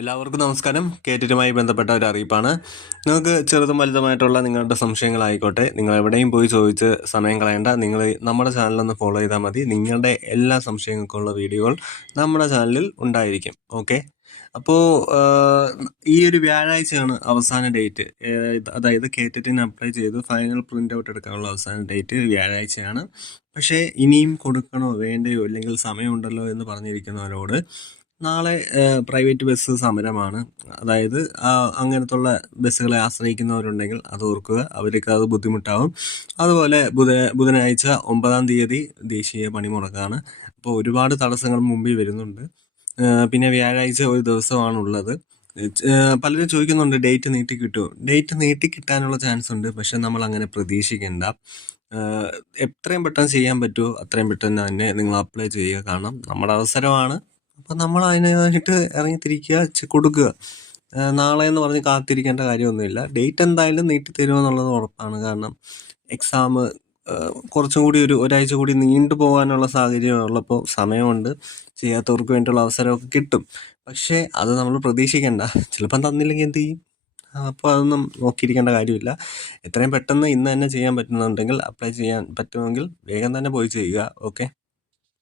എല്ലാവർക്കും നമസ്കാരം. കേറ്റിറ്റുമായി ബന്ധപ്പെട്ട ഒരു അറിയിപ്പാണ്. നിങ്ങൾക്ക് ചെറുതും വലുതുമായിട്ടുള്ള നിങ്ങളുടെ സംശയങ്ങളായിക്കോട്ടെ, നിങ്ങൾ എവിടെയും പോയി ചോദിച്ച് സമയം കളയേണ്ട. നിങ്ങൾ നമ്മുടെ ചാനലൊന്ന് ഫോളോ ചെയ്താൽ മതി. നിങ്ങളുടെ എല്ലാ സംശയങ്ങൾക്കുള്ള വീഡിയോകൾ നമ്മുടെ ചാനലിൽ ഉണ്ടായിരിക്കും. ഓക്കെ, അപ്പോൾ ഈ ഒരു വ്യാഴാഴ്ചയാണ് അവസാന ഡേറ്റ്. അതായത് കേറ്ററ്റിന് അപ്ലൈ ചെയ്ത് ഫൈനൽ പ്രിൻ്റ് ഔട്ട് എടുക്കാനുള്ള അവസാന ഡേറ്റ് വ്യാഴാഴ്ചയാണ്. പക്ഷേ ഇനിയും കൊടുക്കണോ വേണ്ടയോ, അല്ലെങ്കിൽ സമയമുണ്ടല്ലോ എന്ന് പറഞ്ഞിരിക്കുന്നവരോട്, നാളെ പ്രൈവറ്റ് ബസ് സമരമാണ്. അതായത് അങ്ങനത്തുള്ള ബസ്സുകളെ ആശ്രയിക്കുന്നവരുണ്ടെങ്കിൽ അത് ഓർക്കുക, അവർക്ക് അത് ബുദ്ധിമുട്ടാവും. അതുപോലെ ബുധനാഴ്ച 9-ാം തീയതി ദേശീയ പണിമുടക്കാണ്. അപ്പോൾ ഒരുപാട് തടസ്സങ്ങൾ മുമ്പിൽ വരുന്നുണ്ട്. പിന്നെ വ്യാഴാഴ്ച ഒരു ദിവസമാണുള്ളത്. പലരും ചോദിക്കുന്നുണ്ട് ഡേറ്റ് നീട്ടി കിട്ടുമോ. ഡേറ്റ് നീട്ടി കിട്ടാനുള്ള ചാൻസ് ഉണ്ട്, പക്ഷെ നമ്മൾ അങ്ങനെ പ്രതീക്ഷിക്കേണ്ട. എത്രയും പെട്ടെന്ന് ചെയ്യാൻ പറ്റുമോ അത്രയും പെട്ടെന്ന് തന്നെ നിങ്ങൾ അപ്ലൈ ചെയ്യുക. കാരണം നമ്മുടെ അവസരമാണ്. അപ്പം നമ്മൾ അതിനായിട്ട് ഇറങ്ങിത്തിരിക്കുക, കൊടുക്കുക. നാളെ എന്ന് പറഞ്ഞ് കാത്തിരിക്കേണ്ട കാര്യമൊന്നുമില്ല. ഡേറ്റ് എന്തായാലും നീട്ടി തരുമെന്നുള്ളത് ഉറപ്പാണ്. കാരണം എക്സാം കുറച്ചും കൂടി ഒരാഴ്ച കൂടി നീണ്ടു പോകാനുള്ള സാഹചര്യം ഉള്ളപ്പോൾ സമയമുണ്ട്. ചെയ്യാത്തവർക്ക് വേണ്ടിയുള്ള അവസരമൊക്കെ കിട്ടും. പക്ഷേ അത് നമ്മൾ പ്രതീക്ഷിക്കേണ്ട. ചിലപ്പം തന്നില്ലെങ്കിൽ എന്ത് ചെയ്യും? അപ്പോൾ അതൊന്നും നോക്കിയിരിക്കേണ്ട കാര്യമില്ല. എത്രയും പെട്ടെന്ന് ഇന്ന് തന്നെ ചെയ്യാൻ പറ്റുന്നുണ്ടെങ്കിൽ, അപ്ലൈ ചെയ്യാൻ പറ്റുമെങ്കിൽ വേഗം തന്നെ പോയി ചെയ്യുക. ഓക്കെ.